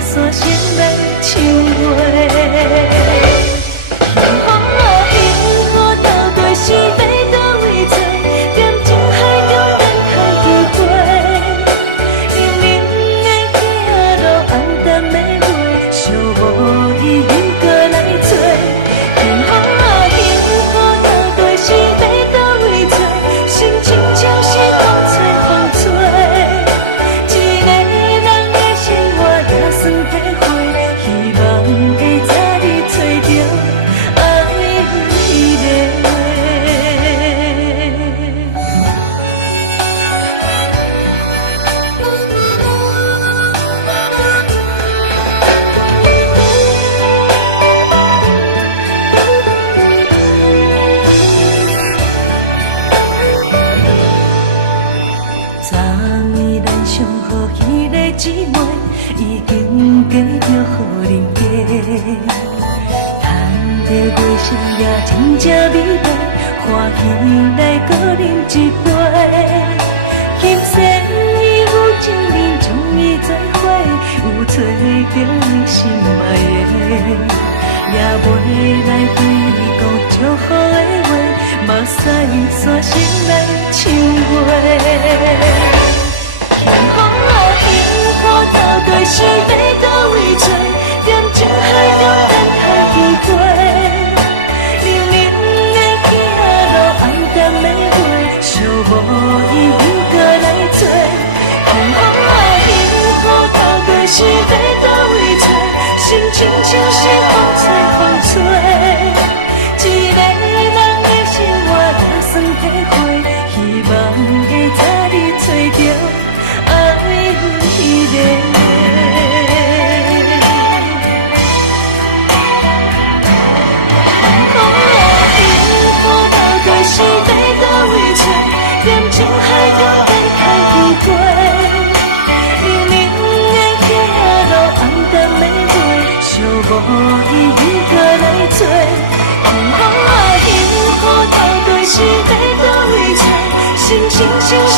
山先来唱话。幸福啊幸福，到底是要倒位找？点情海中等待机会。明明的行路，暗淡的月，寂无伊又搁来找。幸福啊幸福，到底是要倒位找？心情像是风吹风吹。一个人的生活也算体会，希望会早日找到爱迄个。昨暝咱上好迄个姊妹，已经嫁着好人家。趁着月色也真正美丽，欢喜来搁饮一杯。金山伊有情人将伊做伙，有找着伊心爱的，也袂来对伊讲祝福的话，目屎山先来唱话。幸福啊幸福，到底是要倒位找？点情海中等待机会。明明的行路，暗淡的月，寂无伊又搁来找。幸福啊幸福，到底是要倒位找？心情像是风吹风吹。一个人的生活也算体会，希望会早日找到爱迄个。幸福啊幸福，到底是要倒位找？点情海中等待机会。明明的行路，暗淡的月，寂无伊又搁来找。幸福啊幸福，到底是要倒位找？心情像是